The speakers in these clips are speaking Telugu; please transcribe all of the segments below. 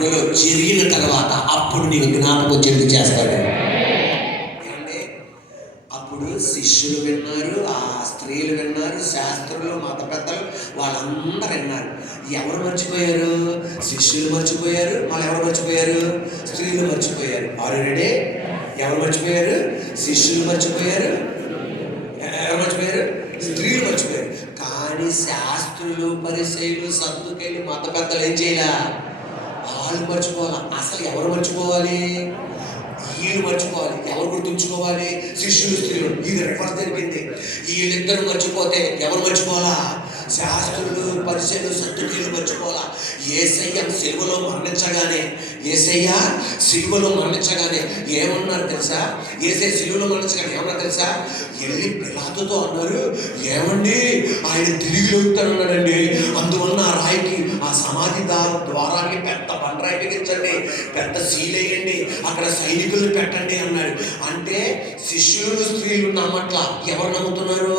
బ్రతుకులో జరిగిన తర్వాత అప్పుడు నీకు జ్ఞాపకం చెల్లి చేస్తాడు. అప్పుడు శిష్యులు విన్నారు, ఆ స్త్రీలు విన్నారు, శాస్త్రులు, మత పెద్దలు వాళ్ళందరూ విన్నారు. ఎవరు మర్చిపోయారు? శిష్యులు మర్చిపోయారు. మళ్ళీ ఎవరు మర్చిపోయారు? స్త్రీలు మర్చిపోయారు. ఆల్రెడీ ఎవరు మర్చిపోయారు? శిష్యులు మర్చిపోయారు. ఎవరు మర్చిపోయారు? స్త్రీలు మర్చిపోయారు. కానీ శాస్త్రులు, పరిసయ్యులు, సద్దుకయ్యులు, మత పెద్దలు ఏం చేయాల? వాళ్ళు మర్చిపోవాలి. అసలు ఎవరు మర్చిపోవాలి? వీళ్ళు మర్చిపోవాలి. ఎవరు గుర్తుంచుకోవాలి? శిష్యులు, స్త్రీలు. ఇది రిఫర్ జరిగింది. వీళ్ళిద్దరు మర్చిపోతే ఎవరు మర్చిపోవాలా? శాస్త్రులు, పరిసయ్యులు, సద్దుకయ్యులు మర్చిపోవాలా. యేసయ్య సిలువలో మరణించగానే ఏమన్నారు తెలుసా? యేసయ్య సిలువలో మరణించగానే ఏమన్నారు తెలుసా? వెళ్ళి పిలాతుతో అన్నారు, ఏమండి ఆయన తిరిగి లేపుతానన్నాడండి, అందువలన ఆ రాయికి, ఆ సమాధి ద్వారానికి పెద్ద బండరాయి బిగించండి, పెద్ద సీలేయండి, అక్కడ సైనికులు పెట్టండి అన్నాడు. అంటే శిష్యులు, స్త్రీలు నమ్మట్ల. ఎవరు నమ్ముతున్నారు?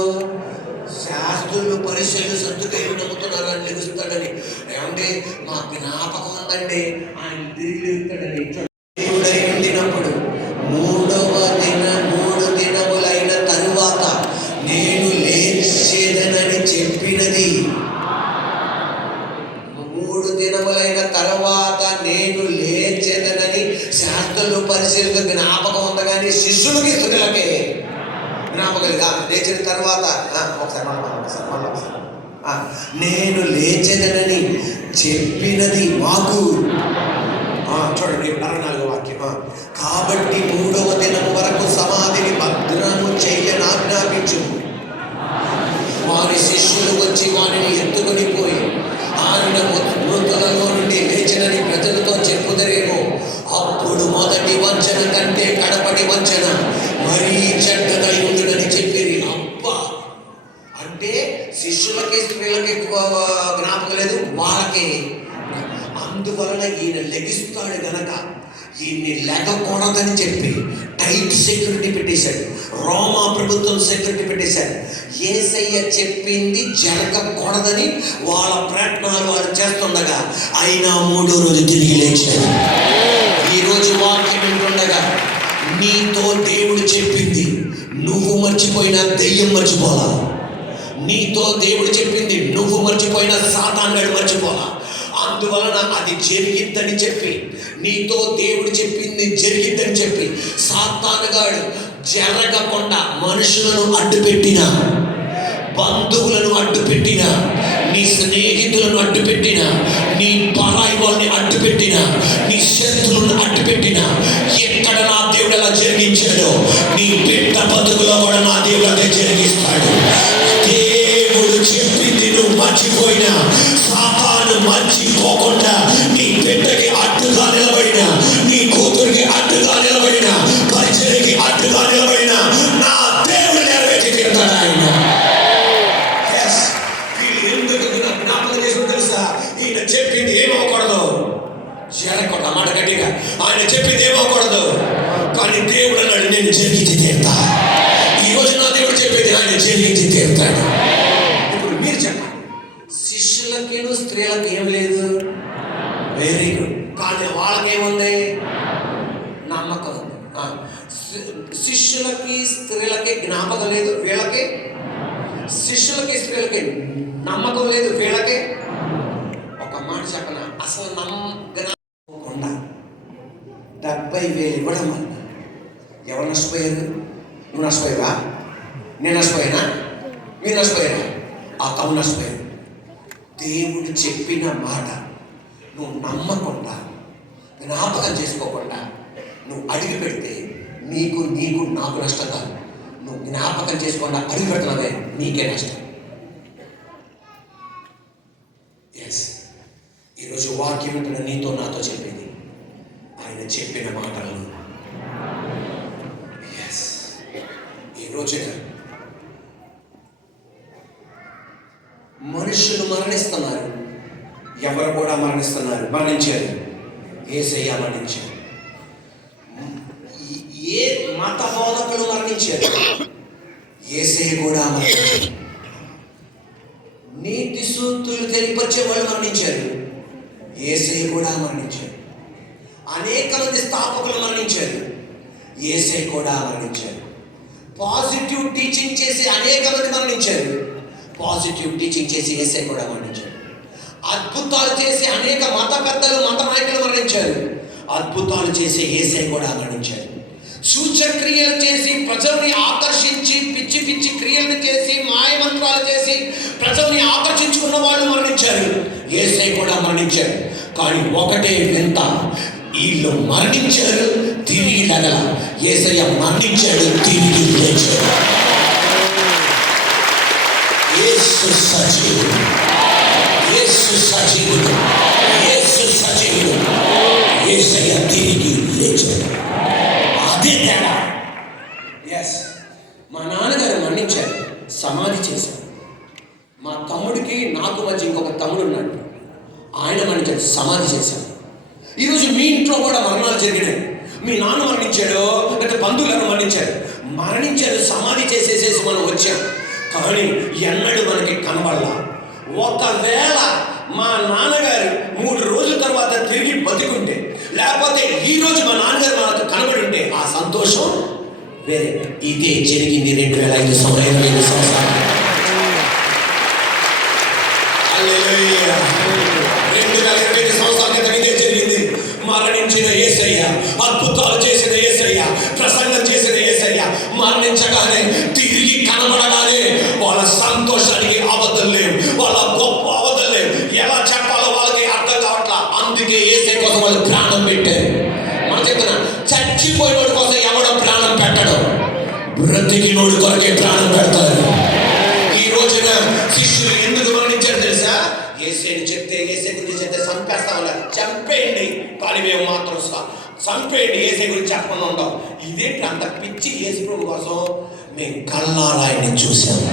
శాస్త్రులు, పరిసయ్యులు, సద్దుకయ్యులు నమ్ముతున్నారు అని లెగుస్తాడని. ఏమంటే మా జ్ఞాపకం ఉందండి ఆయన తిరిగి లేపుతాడని. దేవుడై ఉండినప్పుడు 3 దినములైన తరువాత నేను లేచేదనని చెప్పినది. 3 దినములైన తరువాత నేను లేచేదనని శాస్త్రులు, పరిశీలకు జ్ఞాపకం ఉంది, కానీ శిష్యులకి, స్త్రీలకి జ్ఞాపకం లేచిన తర్వాత నేను లేచేదనని చెప్పినది మాకు. చూడండి 14వ వాక్యం. కాబట్టి 3వ దినం వరకు సమాధిని భద్రము చేయని ఆజ్ఞాపించు. వారి శిష్యులు వచ్చి వారిని ఎత్తుకొని పోయి ఆయన మృతులలో నుండి లేచినని ప్రజలతో చెప్పుదరేమో. అప్పుడు మొదటి వంచన కంటే కడపటి వంచన మరీ చెడ్డగా ఉండునని చెప్పిరి. అబ్బా! అంటే శిష్యులకి, స్త్రీలకి జ్ఞాపకం లేదు, వాళ్ళకి. అందువలన ఈయన లెగిస్తాడు గనక ఈయన్ని లెగకూడదని చెప్పి టైట్ సెక్యూరిటీ పెట్టేశాడు. రోమా ప్రభుత్వం సెక్యూరిటీ పెట్టేశాడు. యేసయ్య చెప్పింది జరగకూడదని వాళ్ళ ప్రయత్నాలు వాళ్ళు చేస్తుండగా అయినా 3వ రోజు తిరిగి లేచాడు. ఈరోజు వాక్యం వింటుండగా నీతో దేవుడు చెప్పింది నువ్వు మర్చిపోయినా దెయ్యం మర్చిపోలా. నీతో దేవుడు చెప్పింది నువ్వు మర్చిపోయినా సాతానుడు మర్చిపోలా. అందువలన అది జరిగిద్దని చెప్పి, నీతో దేవుడు చెప్పింది జరిగిద్దని చెప్పి సాతానుగాడు జరగకుండా మనుషులను అడ్డుపెట్టిన, బంధువులను అడ్డుపెట్టిన, నీ స్నేహితులను అడ్డుపెట్టిన, నీ పరాయి వాళ్ళని అడ్డుపెట్టిన, నీ శత్రువులను అడ్డుపెట్టిన, ఎక్కడ నా దేవుడు అలా జరిగించాడో నీ బిడ్డ బతుకులో కూడా నా దేవుడు అదే జరిగిస్తాడు. దేవుడు చెప్పింది నువ్వు మర్చిపోయినా, సాతాను మర్చిపోకుండా నీ బిడ్డకి అడ్డుగా నిలబడిన, నీ కూతురికి అడ్డుగా నిలబడిన, పరిచయకి అడ్డుగా నిలబడిన నా దేవుడు నెరవేర్చి తీరుతాడు ఆయన. ఎందుకు జ్ఞాపకం చేసుకుని తెలుసా? ఈయన చెప్పింది ఏమవకూడదు, జరగకూడదు. అన్నమాట గట్టిగా ఆయన చెప్పింది ఏమవకూడదు, కానీ దేవుడు అన్నాడు నేను జరిగించి తీరుతా. ఈరోజు నా దేవుడు చెప్పేది ఆయన జరిగించి తీరుతాడు. ఇప్పుడు మీరు చెప్పండి, శిష్యులకి, స్త్రీలకు ఏం లేదు? Very good. కానీ వాళ్ళకేముంది? నమ్మకం ఉంది. శిష్యులకి, స్త్రీలకి జ్ఞాపకం లేదు, వీళ్ళకి. శిష్యులకి, స్త్రీలకి నమ్మకం లేదు, వీళ్ళకి. ఒక మాట చెప్పన, అసలు నమ్మకుండా 70,000 ఇవ్వడం వల్ల ఎవరు నష్టపోయారు? నువ్వు నష్టపోయావా? నేను నష్టపోయానా? మీరు నష్టపోయారా? ఆ కవు నష్టపోయారు. దేవుడు చెప్పిన మాట నువ్వు నమ్మకుండా, జ్ఞాపకం చేసుకోకుండా నువ్వు అడిగి పెడితే నీకు నాకు నష్టం కాదు. నువ్వు జ్ఞాపకం చేసుకోకుండా అడిగి పెడుతున్నావే నీకే నష్టం. ఎస్, ఈరోజు వాక్యం ఉంటున్న నీతో నాతో చెప్పింది ఆయన చెప్పిన మాటలు. ఎస్, ఈరోజున మనుషులు మరణిస్తున్నారు, ఎవరు కూడా మరణించారు. యేసయ్య మరణించారు. ఏ మత బోధకులు మరణించారు, యేసయ్య కూడా మరణించారు. నీతి సూక్తులు తెలియపరిచే వాళ్ళు మరణించారు, యేసయ్య కూడా మరణించారు. అనేక మంది స్థాపకులు మరణించారు, యేసయ్య కూడా మరణించారు. పాజిటివ్ టీచింగ్ చేసి అనేక మంది మరణించారు, పాజిటివ్ టీచింగ్ చేసి యేసయ్య కూడా మరణించారు. అద్భుతాలు చేసి అనేక మత పెద్దలు, మత నాయకులు మరణించారు, అద్భుతాలు చేసి యేసయ్య కూడా మరణించారు. సూచక్రియలు చేసి ప్రజల్ని ఆకర్షించి పిచ్చి పిచ్చి క్రియలను చేసి మాయమంత్రాలు చేసి ప్రజల్ని ఆకర్షించుకున్న వాళ్ళు మరణించారు, యేసయ్య కూడా మరణించారు. కానీ ఒకటే వింత, వీళ్ళు మరణించారు, తిరిగి లగల. యేసయ్య మరణించాడు, తిరిగి లేచాడు. యేసు సజీవుడు, యేసు సజీవుడు, యేసు సజీవుడు. యేసయ్య తిరిగి లేచాడు. అదే తేడా. ఎస్, మా నాన్నగారు మరణించారు, సమాధి చేశారు. మా తమ్ముడికి నాకు మధ్య ఇంకొక తమ్ముడు ఉన్నాడు, ఆయన మరణించాడు, సమాధి చేశారు. ఈరోజు మీ ఇంట్లో కూడా మరణాలు జరిగినాయి. మీ నాన్న మరణించాడు, లేకపోతే బంధువులను మరణించారు, సమాధి చేసేసేసి మనం వచ్చాం. కానీ ఎన్నడూ మనకి కనబడలా. ఒకవేళ మా నాన్నగారు 3 రోజుల తర్వాత తిరిగి బతికుంటే, లేకపోతే ఈరోజు మా నాన్నగారు మనకు కనబడి ఉంటే ఆ సంతోషం వేరే. ఇదే జరిగింది 2005 సంవత్సరాలు. 2025 సంవత్సరాల క్రితం ఇదే జరిగింది. మరణించిన యేసయ్య, అద్భుతాలు చేసిన యేసయ్య, ప్రసంగం చేసిన యేసయ్య మరణించగానే తిరిగి కనబడగానే వాళ్ళ సంతోషానికి అవధులు లేవు, వాళ్ళ గొప్ప అవధులు లేవు. ఎలా చెప్పాలో వాళ్ళకి అర్థం కావట్లా. అందుకే యేసయ్య కోసం వాళ్ళు ప్రాణం పెట్టారు. మనం చెప్తున్నా, చచ్చిపోయినోడి కోసం ఎవడో ప్రాణం పెట్టడం, బ్రతికినోడి కొరకే ప్రాణం పెడతారు. ఈ రోజున శిష్యులు ఎందుకు మరణించారు తెలుసా? యేసయ్యని చెప్తే, యేసయ్య గురించి చెప్తే చంపేస్తా ఉన్నారు. చంపేయండి, కానీ మేము మాత్రం చంపేయండి, యేసయ్య గురించి చెప్పకుండా ఉంటాం. ఇదేంటి అంత పిచ్చి? యేసు ప్రభు కోసం మేము కళ్ళారా ఆయన్ని చూసాము.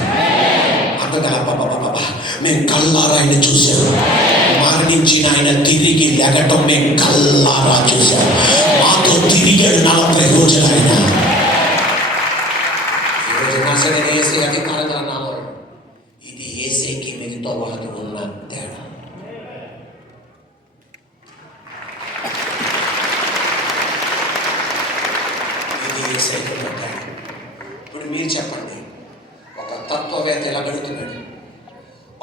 అర్థం కదా బాబా, మేము కళ్ళారా ఆయన్ని చూసాము. మరణించిన ఆయన తిరిగి లెగటం మేము కళ్ళారా చూసాము. మాతో తిరిగాడు 40 రోజులు ఆయన. యేసయ్య అధికారంగా అన్నాము. ఇది యేసయ్యకి మిగతా వాళ్ళకి ఉన్న తేడా. ఇది యేసయ్యకి ఉన్న తేడా. ఇప్పుడు మీరు చెప్పండి, ఒక తత్వవేత్త ఎలా గడుతున్నాడు?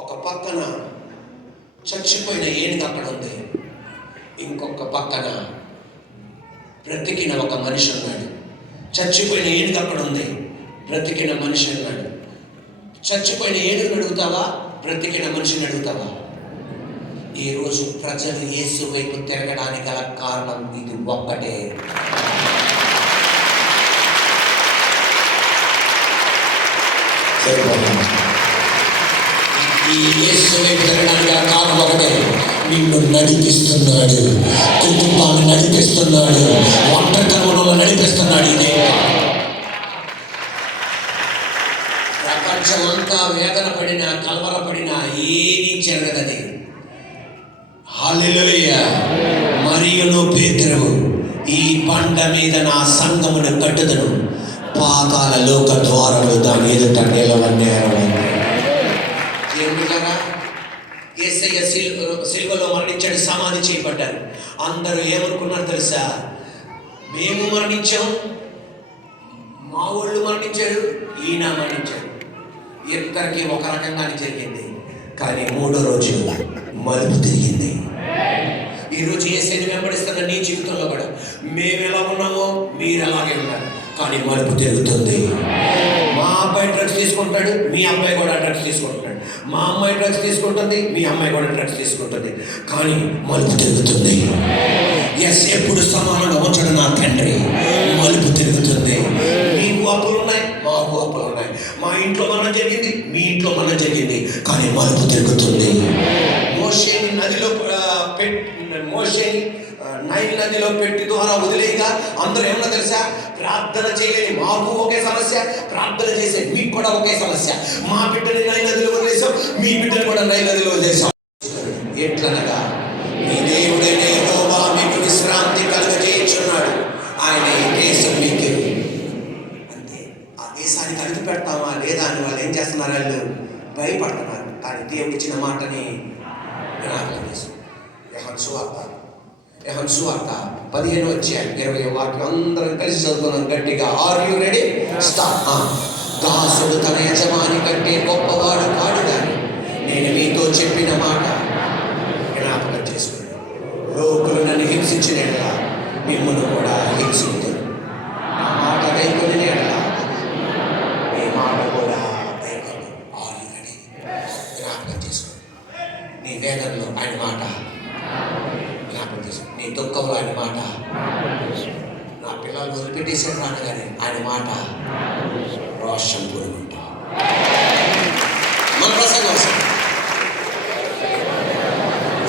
ఒక పక్కన చచ్చిపోయిన ఏనుగు అక్కడ ఉంది, ఇంకొక పక్కన బ్రతికిన ఒక మనిషి ఉన్నాడు. చచ్చిపోయిన ఏనుగు అక్కడ ఉంది, బ్రతికిన మనిషి ఉన్నాడు. చచ్చిపోయిన ఏనుగుని అడుగుతావా, బ్రతికిన మనిషిని అడుగుతావా? ఈరోజు ప్రజలు యేసు వైపు తిరగడానికి గల కారణం ఇది ఒక్కటే. ఈ యేసు వైపు తిరగడానికి గల కారణం ఒకటే. నిన్ను నడిపిస్తున్నాడు, కుటుంబాన్ని నడిపిస్తున్నాడు, ఒంటరితనంలో నడిపిస్తున్నాడు. ఇదే ప్రపంచమంతా వేదన పడినా, కలవరపడినా ఏమీ జరగదని. హల్లెలూయా. మరియును పేతురు, ఈ బండ మీద నా సంఘమును కట్టుదను, పాతాళ లోక ద్వారములు దాని ఎదుట నిలవనేరవు. దేవుడిలారా, యేసయ్య సిలువలో మరణించాడు, సమాధి చేయబడ్డారు. అందరూ ఏమనుకున్నారు తెలుసా? మేము మరణించాం, మా వాళ్ళు మరణించారు, ఈయన మరణించాడు. ఇద్దరికి ఒక రకంగానే జరిగింది. కానీ 3వ రోజు మలుపు తిరిగింది. ఈరోజు యేసయ్యని వెంబడిస్తున్న నీ జీవితంలో కూడా మేము ఎలా ఉన్నామో మీరు అలాగే ఉన్నారు, కానీ మలుపు తిరుగుతుంది. మా అబ్బాయి డ్రగ్స్ తీసుకుంటాడు, మీ అబ్బాయి కూడా డ్రగ్స్ తీసుకుంటున్నాడు. మా అమ్మాయి డ్రగ్స్ తీసుకుంటుంది, మీ అమ్మాయి కూడా డ్రగ్స్ తీసుకుంటుంది, కానీ మలుపు తిరుగుతుంది. ఎస్, ఎప్పుడు సమానంగా ఉంచడు నా తండ్రి. మలుపు తిరుగుతుంది. మీకు అప్పులు ఉన్నాయి, మాకు అప్పులు ఉన్నాయి. మా ఇంట్లో మనం జరిగింది, మీ ఇంట్లో మనం జరిగింది, కానీ మలుపు తిరుగుతుంది. మోషేని నైల్ నదిలో పెట్టి ద్వారా వదిలేయగా అందరూ ఏమన్నా తెలుసా? ప్రార్థన చేయలేని మాకు ఒకే సమస్య, ప్రార్థన చేసే మీకు కూడా ఒకే సమస్య. మా బిడ్డని నైల్ నదిలో వదిలేసాం, మీ బిడ్డని కూడా నైల్ నదిలో వదిలేసాం. ఎట్లనగా మీ దేవుడైన యెహోవా మీకు విశ్రాంతి కలుగజేయుచున్నాడు, ఆయన ఈ దేశం మీకు. అంతే. ఆ దేశానికి అడుగు పెడతామా లేదా అని వాళ్ళు ఏం చేస్తున్నారు? వాళ్ళు భయపడుతున్నారు. కానీ దేవుడు ఇచ్చిన మాటని యోహాను సువార్త 15 వచ్చాయి 20 వాక్యం అందరం కలిసి చదువుతున్నాం గట్టిగా. Are you ready? స్టార్ట్. దాసుడు తన యజమాని కంటే గొప్పవాడు కాడు కానీ నేను మీతో చెప్పిన మాట జ్ఞాపకం చేసుకోండి. లోకులు నన్ను హింసించిన ఎడల మిమ్మల్ని కూడా హింసిస్తారు. నా మాట దైకొని ఎడల మీ మాట కూడా దైకొని. Are you ready? జ్ఞాపకం చేసుకోండి. నీ వేదనలో ఆయన మాట జ్ఞాపకం చేసుకోండి. నీ దుఃఖంలో ఆయన మాట. నా పిల్లలు వదిలిపెట్టేసాడు రానగానే ఆయన మాట రోషం పూరుకుంటా. మన ప్రసంగం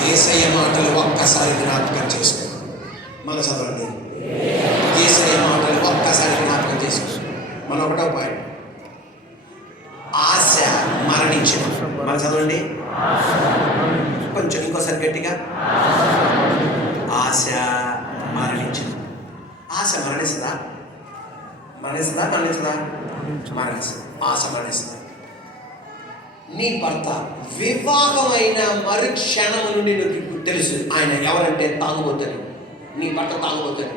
యేసయ్య మాటలు ఒక్కసారి జ్ఞాపకం చేసుకో. మన చదవండి. యేసయ్య మాటలు ఒక్కసారి జ్ఞాపకం చేసుకో. మన ఒకటో పాయింట్, ఆశ మరణించిన. మన చదవండి కొంచెం ఇంకోసారి గట్టిగా. ఆశ మరణించిన. ఆశ మరణిస్తుందా? మరణిస్తుందా? మరణిస్తుందా? మరణిస్తుంది. ఆశ మరణిస్తుంది. నీ భర్త వివాహమైన మరుక్షణము నుండి నీకు తెలుసు ఆయన ఎవరంటే తాగుబోతుంది. నీ భర్త తాగుబోతుంది.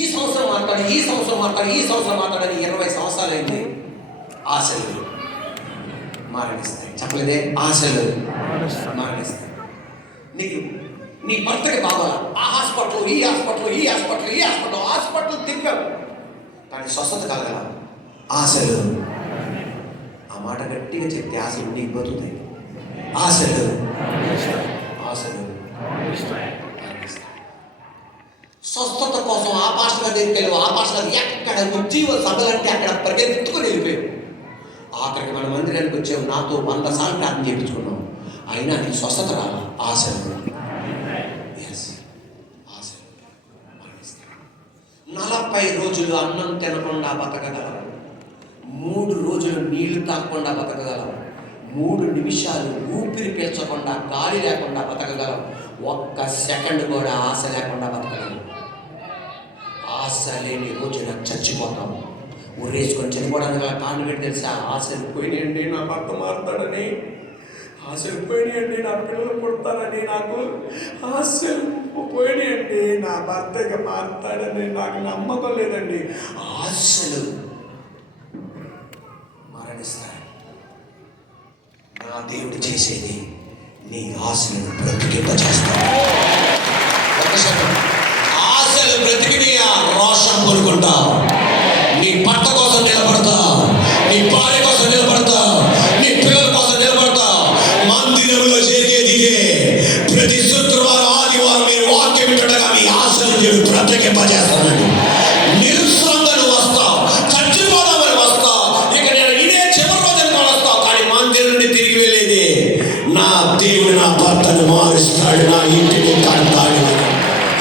ఈ సంవత్సరం మాట్లాడి 20 సంవత్సరాలు అయింది. ఆశలు మరణిస్తాయి. చెప్పలేదే? ఆశలు మరణిస్తాయి. నీకు నీ భర్తకి కావాలా? ఆ హాస్పిటల్, ఈ హాస్పిటల్ తిప్పావు కానీ స్వస్థత కలగల. ఆశలు. ఆ మాట గట్టిగా చెప్తే ఆశలు నీకు బతుకుతాయి. ఆశలు స్వస్థత కోసం ఆ పాస్టర్ దగ్గరికి ఆ పాస్టర్ ఎక్కడ ఉజ్జీవ సభలంటే అక్కడ పరిగెత్తుకుని వెళ్ళిపోయావు. ఆఖరికి మన మందిరానికి వచ్చావు. నాతో 100 సార్లు ప్రార్థన చేయించుకున్నావు, అయినా నీ స్వస్థత రాలా. ఆశలు. 40 రోజులు అన్నం తినకుండా బతకగలరు. 3 రోజులు నీళ్లు తాగకుండా బతకగలరు. 3 నిమిషాలు ఊపిరి పీల్చకుండా గాలి లేకుండా బతకగలరు. 1 సెకండ్ కూడా ఆశ లేకుండా బతకగలరు. ఆశ లేని రోజున చచ్చిపోతాం. ఉరేసుకొని చనిపోవడానికి గల కారణం ఏంటి తెలుసా? ఆశలు పోయినాయండి, నా భర్త మారుతాడని. ఆశలు పోయినాయండి, నా పిల్లలు పుడతారని. నాకు ఆశలు పోయినాయండి, నా భర్తగా మారుతాడని నాకు నమ్మకం లేదండి. ఆశలు మరణిస్తాయి. నా దేవుడు చేసేది నీ ఆశలను బ్రతికింపచేస్తాడు. ఆశలు బ్రతికిని రోషం కోరుకుంటావు. నీ భర్త కోసం నిలబడతావు, నీ భార్య కోసం నిలబడతావు, నీ పిల్లల కోసం నిలబడతావు. మందిరంలో జరిగేది ఇదే. ప్రతి శుక్రవారం ఆదివారం మీరు వాక్యం వింటుండగా మీ ఆశలు నేను బ్రతికింపజేస్తానండి. నిరుత్సాహంగా నువ్వు వస్తావు, చచ్చిపోదామని వస్తావు, ఇక నేను ఇదే చివరి రోజున వస్తావు. కానీ మందిరం నుండి తిరిగి వెళ్ళేది నా దేవుడు నా భర్తను మారుస్తాడు, నా ఇంటిని కడతాడు.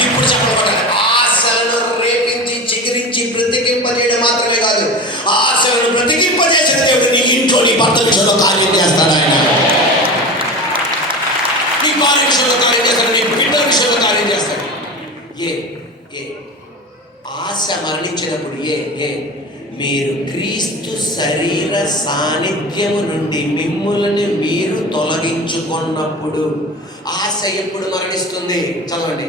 ఇప్పుడు చెప్పబడ్డాడు. ఆశలను రేపించి చిగురించి బ్రతికింపజేయడం మాత్రమే కాదు, ఆశలను బ్రతికింపజేసిన దేవుడు నీ ఇంట్లో నీ భర్త విషయంలో కార్యం చేస్తాడు. ఆయన నీ భార్య విషయంలో కార్యం చేస్తాడు, నీ బిడ్డ విషయంలో కార్యం చేస్తాడు. ఆశ మరణించినప్పుడు మీరు క్రీస్తు శరీర సాన్నిధ్యము నుండి మిమ్ములను మీరు తొలగించుకున్నప్పుడు. ఆశ ఎప్పుడు మరణిస్తుంది? చదవండి.